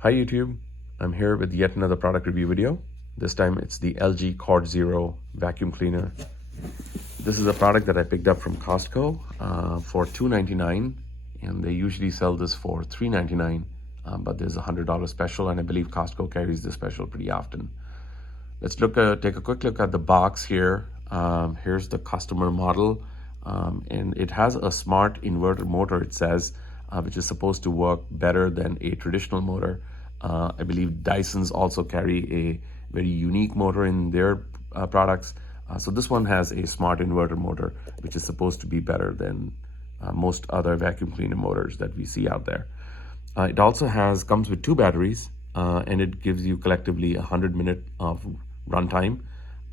Hi YouTube, I'm here with yet another product review video. This time it's the LG CordZero vacuum cleaner. This is a product that I picked up from Costco for $2.99, and they usually sell this for $3.99, but there's a $100 special, and I believe Costco carries this special pretty often. Let's take a quick look at the box here. Here's the customer model, and it has a smart inverter motor, it says, which is supposed to work better than a traditional motor. I believe Dysons also carry a very unique motor in their products. So this one has a smart inverter motor, which is supposed to be better than most other vacuum cleaner motors that we see out there. It also comes with two batteries, and it gives you collectively 100 minutes of runtime,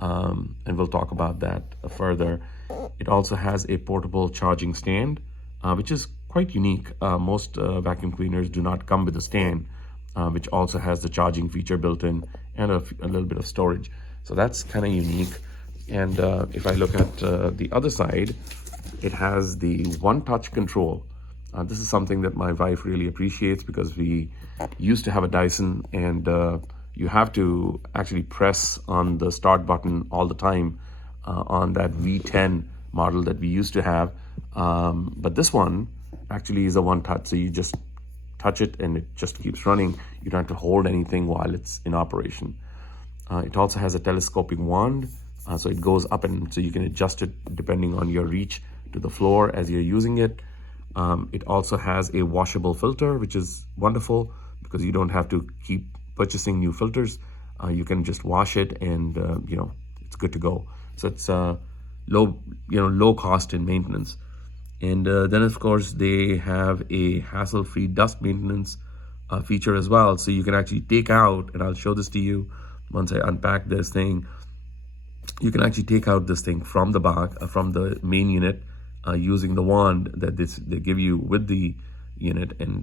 and we'll talk about that further. It also has a portable charging stand, which is quite unique. Most vacuum cleaners do not come with a stand, which also has the charging feature built in and a little bit of storage. So that's kind of unique. And if I look at the other side, it has the one-touch control. This is something that my wife really appreciates, because we used to have a Dyson, and you have to actually press on the start button all the time on that V10 model that we used to have. But this one actually is a one-touch, so you just touch it and it just keeps running. You don't have to hold anything while it's in operation. It also has a telescoping wand, so it goes up, and so you can adjust it depending on your reach to the floor as you're using it. It also has a washable filter, which is wonderful because you don't have to keep purchasing new filters. You can just wash it, and it's good to go. So it's low cost in maintenance. And then of course they have a hassle-free dust maintenance feature as well. So you can actually take out, and I'll show this to you once I unpack this thing. You can actually take out this thing from the box, from the main unit, using the wand that they give you with the unit, and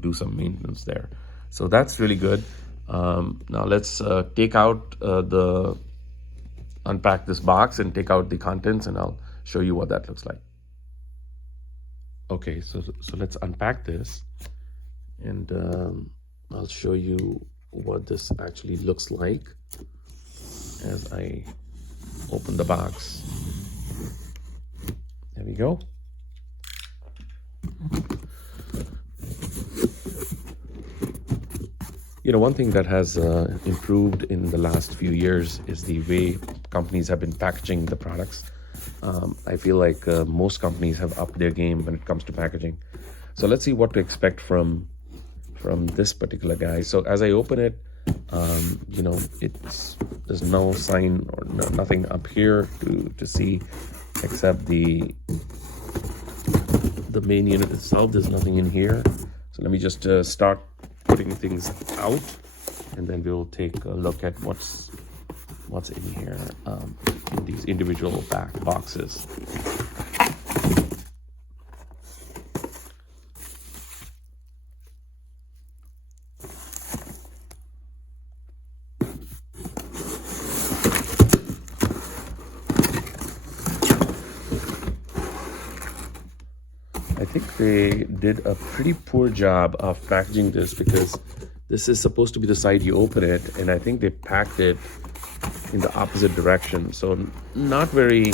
do some maintenance there. So that's really good. Now let's unpack this box and take out the contents, and I'll show you what that looks like. Okay, so let's unpack this, and I'll show you what this actually looks like as I open the box. There we go. One thing that has improved in the last few years is the way companies have been packaging the products. I feel like most companies have upped their game when it comes to packaging. So let's see what to expect from this particular guy. So as I open it, there's no sign or nothing up here to see except the main unit itself. There's nothing in here. So let me just start putting things out, and then we'll take a look at what's in here in these individual back boxes. I think they did a pretty poor job of packaging this, because this is supposed to be the side you open it, and I think they packed it in the opposite direction. So not very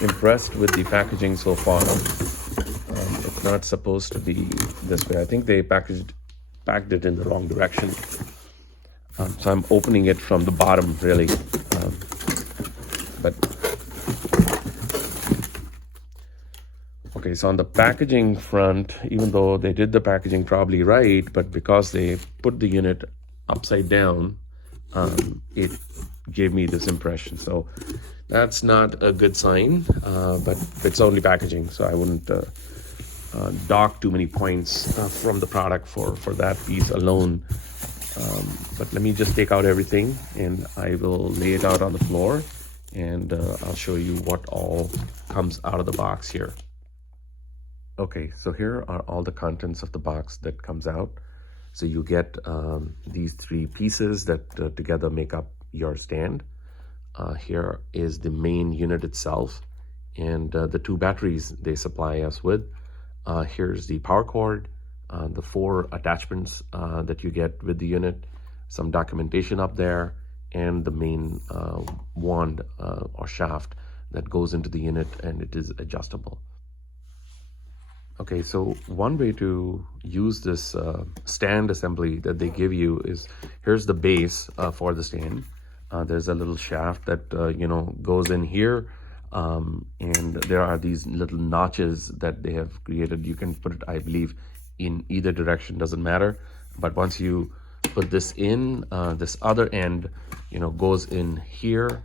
impressed with the packaging so far. It's not supposed to be this way. I think they packed it in the wrong direction. So I'm opening it from the bottom, really. Okay, so on the packaging front, even though they did the packaging probably right, but because they put the unit upside down, it gave me this impression. So that's not a good sign, but it's only packaging, so I wouldn't dock too many points from the product for that piece alone. But let me just take out everything, and I will lay it out on the floor, and I'll show you what all comes out of the box here. Okay, so here are all the contents of the box that comes out. So you get these three pieces that together make up your stand. Here is the main unit itself, and the two batteries they supply us with. Here's the power cord, the 4 attachments that you get with the unit, some documentation up there, and the main wand or shaft that goes into the unit, and it is adjustable. Okay, so one way to use this stand assembly that they give you is, here's the base for the stand. There's a little shaft that goes in here, and there are these little notches that they have created. You can put it, I believe, in either direction, doesn't matter. But once you put this in, this other end goes in here,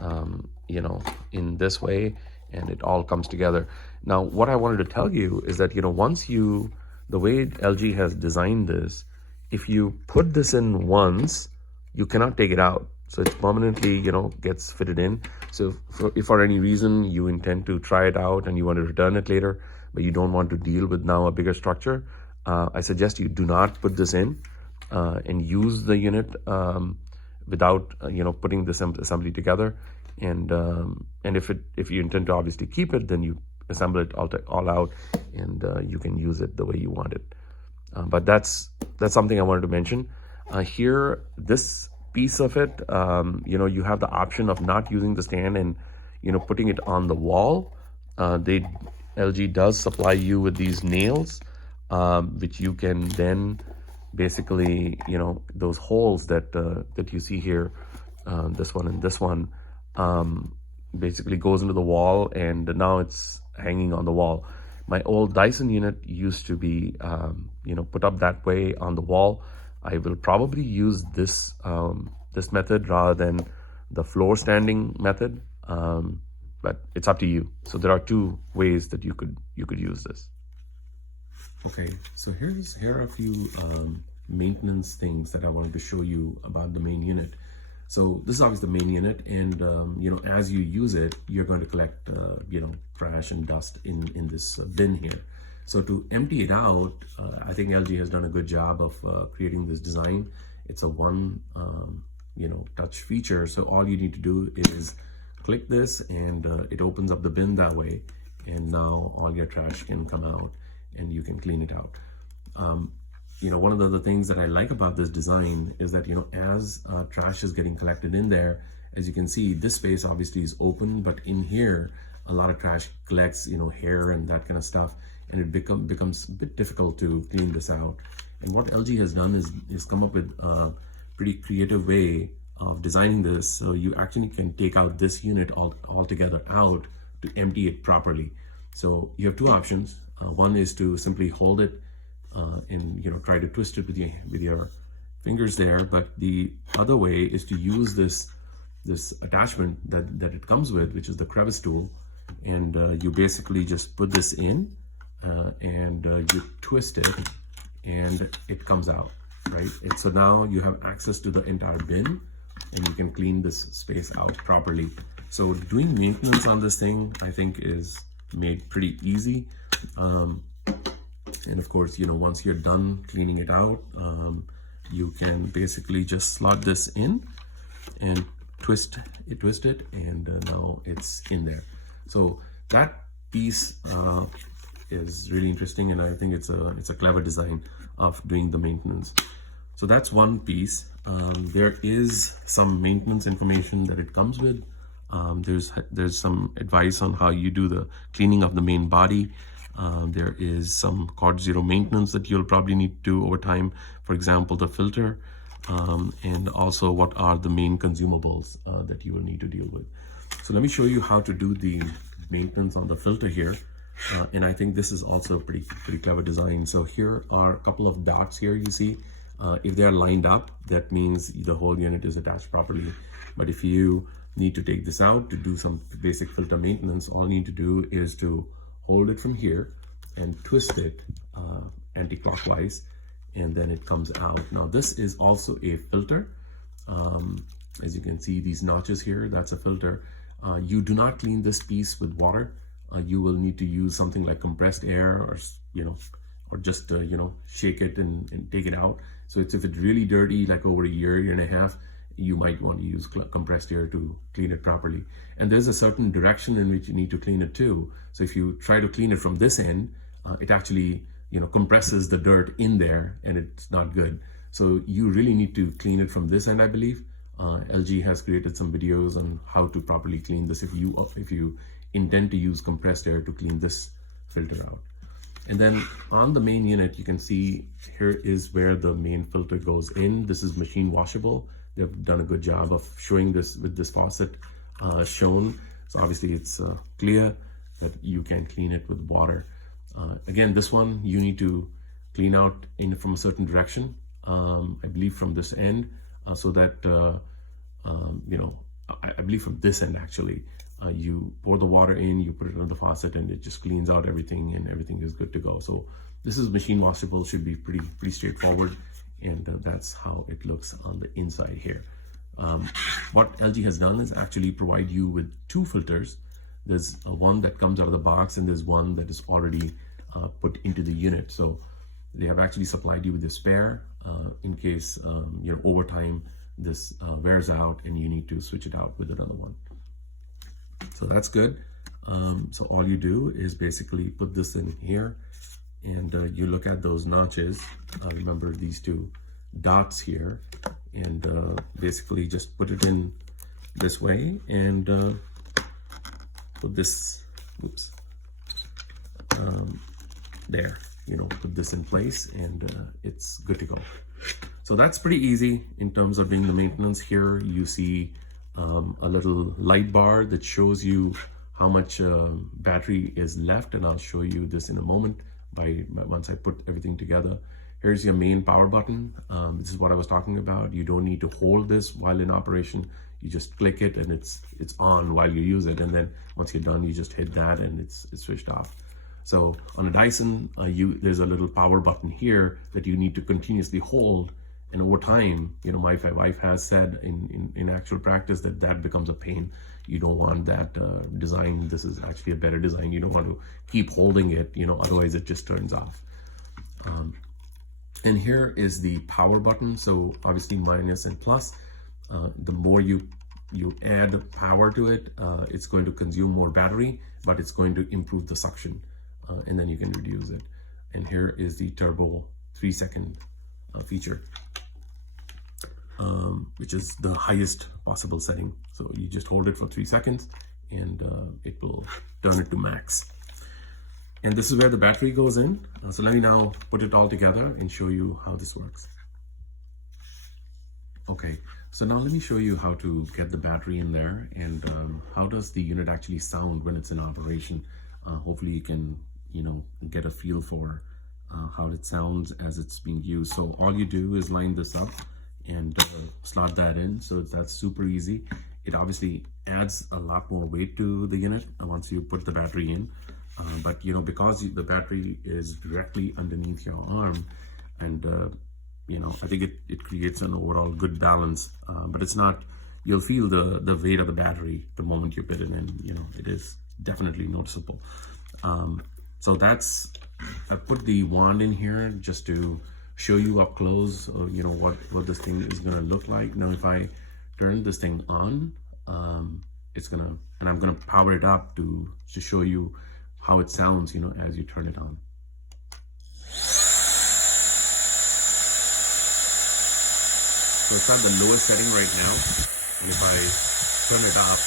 in this way, and it all comes together. Now, what I wanted to tell you is that, the way LG has designed this, if you put this in once, you cannot take it out. So it's permanently, gets fitted in. So if for any reason you intend to try it out and you want to return it later, but you don't want to deal with now a bigger structure, I suggest you do not put this in and use the unit without, putting this assembly together. And if you intend to obviously keep it, then you assemble it all out, and you can use it the way you want it. But that's something I wanted to mention. Here, this piece of it, you have the option of not using the stand and putting it on the wall. LG does supply you with these nails, which you can then basically, those holes that you see here, this one and this one, basically goes into the wall, and now it's hanging on the wall. My old Dyson unit used to be put up that way on the wall. I will probably use this this method rather than the floor standing method, but it's up to you. So there are 2 ways that you could use this. Okay, so here are a few maintenance things that I wanted to show you about the main unit. So this is obviously the main unit, and as you use it, you're going to collect trash and dust in this bin here. So to empty it out, I think LG has done a good job of creating this design. It's a one touch feature. So all you need to do is click this, and it opens up the bin that way, and now all your trash can come out and you can clean it out. One of the other things that I like about this design is that, as trash is getting collected in there, as you can see, this space obviously is open, but in here, a lot of trash collects, hair and that kind of stuff, and it becomes a bit difficult to clean this out. And what LG has done is come up with a pretty creative way of designing this, so you actually can take out this unit altogether out to empty it properly. So you have 2 options. One is to simply hold it and try to twist it with your fingers there, but the other way is to use this attachment that it comes with, which is the crevice tool, and you basically just put this in and you twist it, and it comes out, right? So now you have access to the entire bin, and you can clean this space out properly. So doing maintenance on this thing, I think, is made pretty easy. And of course, once you're done cleaning it out, you can basically just slot this in and twist it, and now it's in there. So that piece is really interesting, and I think it's a clever design of doing the maintenance. So that's one piece. There is some maintenance information that it comes with. There's some advice on how you do the cleaning of the main body. There is some CordZero maintenance that you'll probably need to do over time. For example, the filter, and also what are the main consumables that you will need to deal with. So let me show you how to do the maintenance on the filter here. And I think this is also a pretty clever design. So here are a couple of dots here, you see. If they're lined up, that means the whole unit is attached properly. But if you need to take this out to do some basic filter maintenance, all you need to do is to hold it from here and twist it anti-clockwise, and then it comes out. Now this is also a filter. As you can see, these notches here, that's a filter. You do not clean this piece with water. You will need to use something like compressed air, or just shake it and take it out. So if it's really dirty, like over a year and a half, you might want to use compressed air to clean it properly. And there's a certain direction in which you need to clean it too. So if you try to clean it from this end, it actually compresses the dirt in there, and it's not good. So you really need to clean it from this end, I believe. LG has created some videos on how to properly clean this if you intend to use compressed air to clean this filter out. And then on the main unit, you can see here is where the main filter goes in. This is machine washable. They've done a good job of showing this with this faucet shown. So obviously it's clear that you can clean it with water. Again, this one you need to clean out from a certain direction, I believe from this end, so that I believe from this end actually, you pour the water in, you put it on the faucet, and it just cleans out everything, and everything is good to go. So this is machine washable, should be pretty straightforward, and that's how it looks on the inside here. What LG has done is actually provide you with two filters. There's one that comes out of the box, and there's one that is already put into the unit. So they have actually supplied you with a spare in case over time this wears out and you need to switch it out with another one. So that's good. So all you do is basically put this in here, and you look at those notches. Remember these two dots here, and basically just put it in this way, and put this, there, put this in place, and it's good to go. So that's pretty easy in terms of doing the maintenance. Here you see a little light bar that shows you how much battery is left, and I'll show you this in a moment once I put everything together. Here's your main power button. This is what I was talking about. You don't need to hold this while in operation. You just click it, and it's on while you use it, and then once you're done, you just hit that, and it's switched off. So on a Dyson, there's a little power button here that you need to continuously hold, and over time, my wife has said in actual practice that becomes a pain. You don't want that design. This is actually a better design. You don't want to keep holding it, otherwise it just turns off. And here is the power button. So obviously minus and plus. The more you add power to it, it's going to consume more battery, but it's going to improve the suction, and then you can reduce it. And here is the turbo 3-second feature, which is the highest possible setting. So you just hold it for 3 seconds, and it will turn it to max. And this is where the battery goes in. So let me now put it all together and show you how this works. Okay, so now let me show you how to get the battery in there, and how does the unit actually sound when it's in operation. Hopefully you can, get a feel for how it sounds as it's being used. So all you do is line this up and slot that in. So that's super easy. It obviously adds a lot more weight to the unit once you put the battery in. But because the battery is directly underneath your arm, and I think it creates an overall good balance, but it's not, you'll feel the weight of the battery the moment you put it in. It is definitely noticeable. So I put the wand in here just to show you up close, what this thing is gonna look like. Now if I turn this thing on, I'm gonna power it up to show you how it sounds, as you turn it on. So it's at the lowest setting right now, and if I turn it up,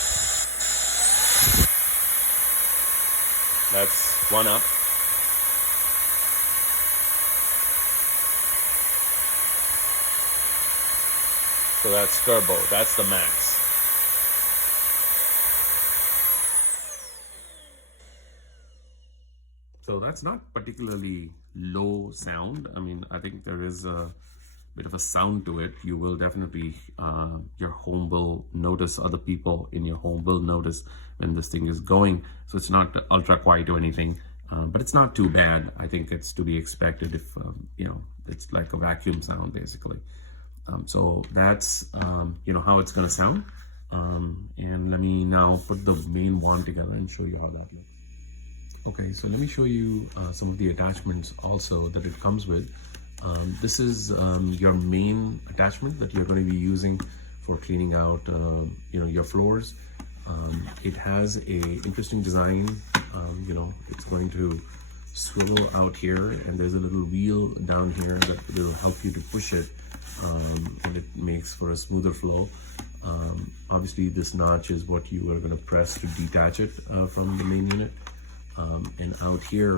that's 1 up. So that's turbo, that's the max. So that's not particularly low sound. I mean, I think there is a bit of a sound to it. You will definitely, your home will notice, other people in your home will notice when this thing is going. So it's not ultra quiet or anything, but it's not too bad. I think it's to be expected if, it's like a vacuum sound basically. So that's, how it's gonna sound. And let me now put the main wand together and show you how that looks. Okay, so let me show you some of the attachments also that it comes with. This is your main attachment that you're going to be using for cleaning out your floors. It has a interesting design. It's going to swivel out here, and there's a little wheel down here that will help you to push it, and it makes for a smoother flow. Obviously this notch is what you are going to press to detach it from the main unit. And out here,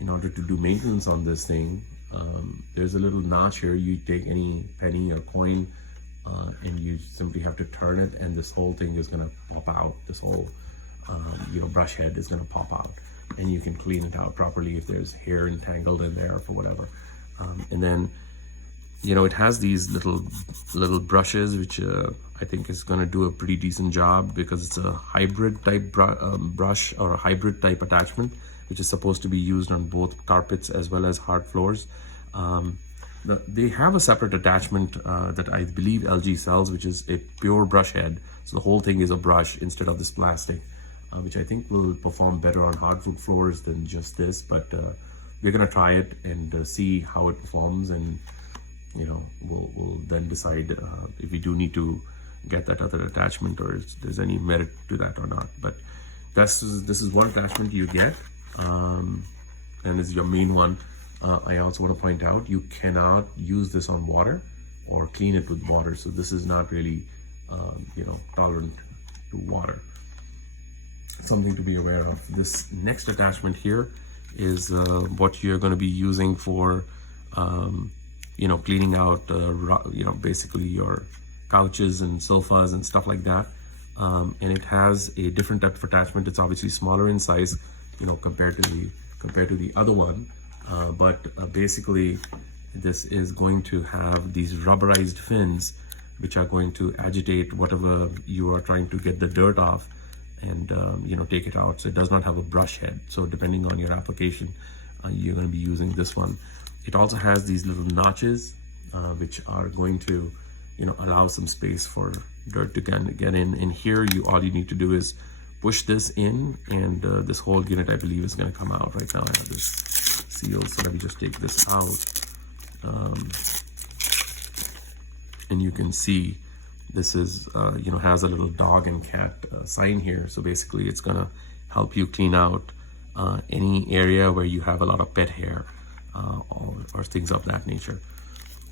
in order to do maintenance on this thing, there's a little notch here. You take any penny or coin and you simply have to turn it, and this whole thing is going to pop out. This whole brush head is going to pop out, and you can clean it out properly if there's hair entangled in there for whatever. And then it has these little brushes, which I think is going to do a pretty decent job, because it's a hybrid type brush, or a hybrid type attachment, which is supposed to be used on both carpets as well as hard floors. They have a separate attachment that I believe LG sells, which is a pure brush head. So the whole thing is a brush instead of this plastic, which I think will perform better on hardwood floors than just this. But we're going to try it and see how it performs, and we'll then decide if we do need to get that other attachment, or if there's any merit to that or not. But this is one attachment you get, and it's your main one. I also want to point out, you cannot use this on water or clean it with water, so this is not really tolerant to water. Something to be aware of. This next attachment here is what you're going to be using for cleaning out basically your couches and sofas and stuff like that. And it has a different type of attachment. It's obviously smaller in size, compared to the other one. But basically this is going to have these rubberized fins, which are going to agitate whatever you are trying to get the dirt off, and take it out. So it does not have a brush head. So depending on your application, you're going to be using this one. It also has these little notches, which are going to allow some space for dirt to get in. And here all you need to do is push this in, and this whole unit, I believe, is going to come out. Right now I have this seal, so let me just take this out. And you can see this is has a little dog and cat sign here. So basically it's going to help you clean out any area where you have a lot of pet hair or things of that nature.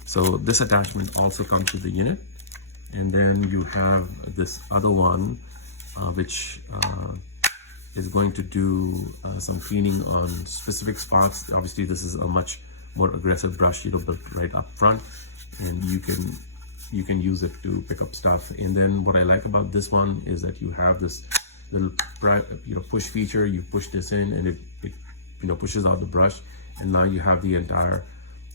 So this attachment also comes with the unit. And then you have this other one, which is going to do some cleaning on specific spots. Obviously this is a much more aggressive brush, built right up front, and you can use it to pick up stuff. And then what I like about this one is that you have this little push feature. You push this in, and it pushes out the brush, and now you have the entire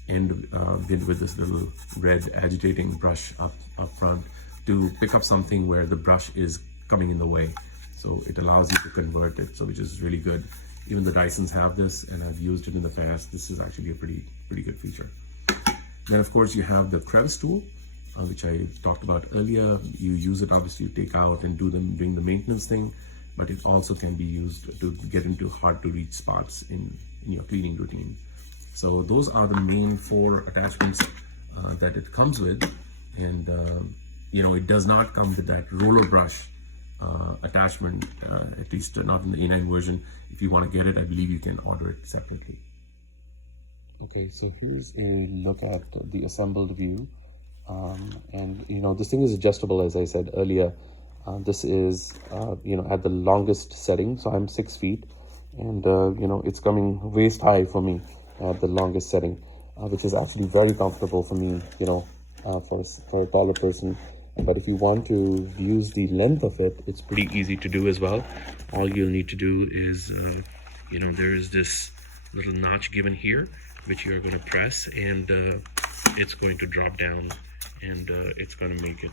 end with this little red agitating brush up front to pick up something where the brush is coming in the way. So it allows you to convert it, so which is really good. Even the Dysons have this, and I've used it in the past. This is actually a pretty good feature. Then of course you have the crevice tool, which I talked about earlier. You use it obviously to take out and doing the maintenance thing, but it also can be used to get into hard to reach spots in your cleaning routine. So those are the main 4 attachments that it comes with. And it does not come with that roller brush attachment, at least not in the A9 version. If you want to get it, I believe you can order it separately. Okay, so here's a look at the assembled view. And this thing is adjustable, as I said earlier. This is at the longest setting, so I'm 6 feet, and it's coming waist high for me at the longest setting, which is actually very comfortable for me, for a taller person. But if you want to use the length of it, it's pretty easy to do as well. All you'll need to do is, there is this little notch given here, which you're going to press, and it's going to drop down, and it's going to make it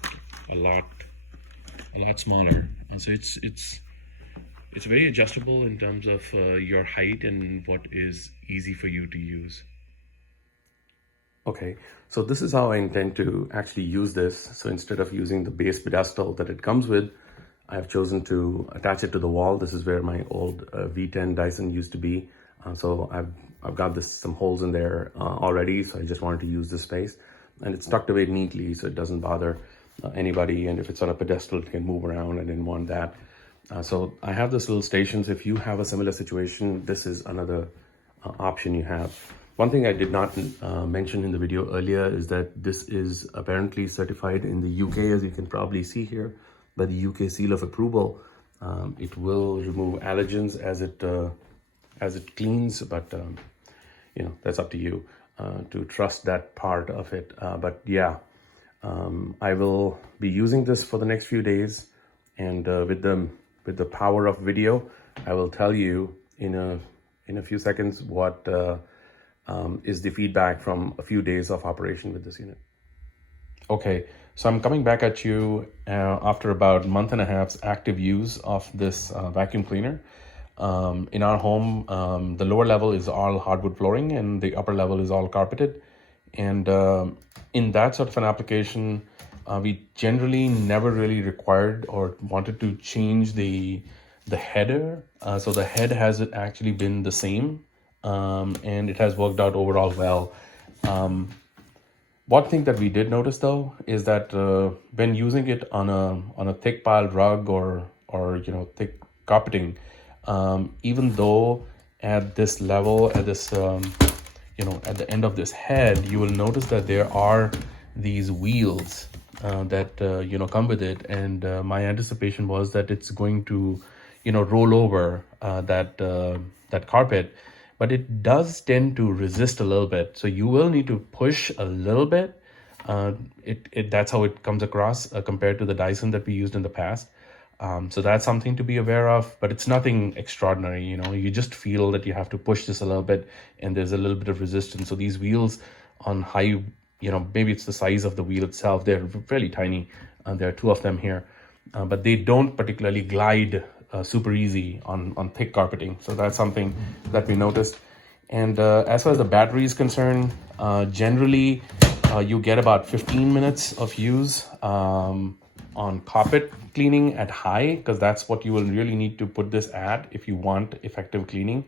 a lot smaller. And so it's very adjustable in terms of your height and what is easy for you to use. Okay, so this is how I intend to actually use this. So instead of using the base pedestal that it comes with, I've chosen to attach it to the wall. This is where my old V10 Dyson used to be. So I've got some holes in there already, so I just wanted to use this space. And it's tucked away neatly so it doesn't bother anybody. And if it's on a pedestal, it can move around. I didn't want that. So I have this little station. So if you have a similar situation, this is another option you have. One thing I did not mention in the video earlier is that this is apparently certified in the UK, as you can probably see here, by the UK seal of approval. It will remove allergens as it cleans, but you know, that's up to you to trust that part of it. But yeah, I will be using this for the next few days, and with the power of video, I will tell you in a few seconds what is the feedback from a few days of operation with this unit. Okay, so I'm coming back at you after about a month and a half's active use of this vacuum cleaner. In our home, the lower level is all hardwood flooring and the upper level is all carpeted. And in that sort of an application, we generally never really required or wanted to change the header. So the head has actually been the same, and it has worked out overall well. One thing that we did notice though is that when using it on a thick piled rug or you know, thick carpeting, even though at this level, at this you know, at the end of this head, you will notice that there are these wheels that you know, come with it, and my anticipation was that it's going to, you know, roll over that carpet, but it does tend to resist a little bit. So you will need to push a little bit. That's how it comes across compared to the Dyson that we used in the past. So that's something to be aware of, but it's nothing extraordinary. You know, you just feel that you have to push this a little bit and there's a little bit of resistance. So these wheels on high, you know, maybe it's the size of the wheel itself, they're fairly tiny. There are two of them here, but they don't particularly glide super easy on thick carpeting. So that's something that we noticed. And as far as the battery is concerned, generally you get about 15 minutes of use on carpet cleaning at high, because that's what you will really need to put this at if you want effective cleaning.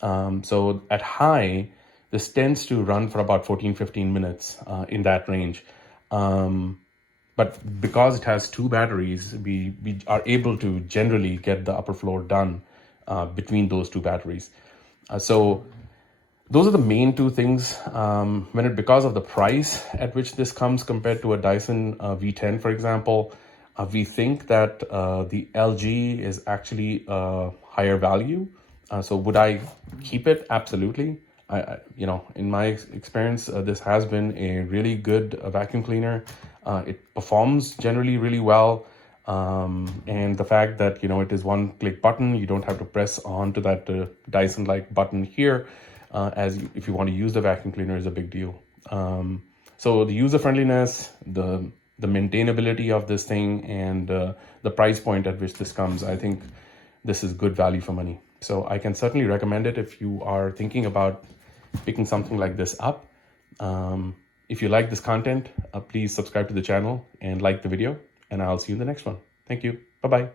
So at high, this tends to run for about 14-15 minutes in that range. But because it has two batteries, we are able to generally get the upper floor done between those two batteries. So those are the main two things. Because of the price at which this comes compared to a Dyson V10, for example, we think that the LG is actually a higher value. So would I keep it? Absolutely. You know, in my experience, this has been a really good vacuum cleaner. It performs generally really well. And the fact that, you know, it is one click button, you don't have to press on to that Dyson-like button here, if you want to use the vacuum cleaner, is a big deal. So the user friendliness, the maintainability of this thing, and the price point at which this comes, I think this is good value for money. So I can certainly recommend it if you are thinking about picking something like this up. If you like this content, please subscribe to the channel and like the video, and I'll see you in the next one. Thank you. Bye-bye.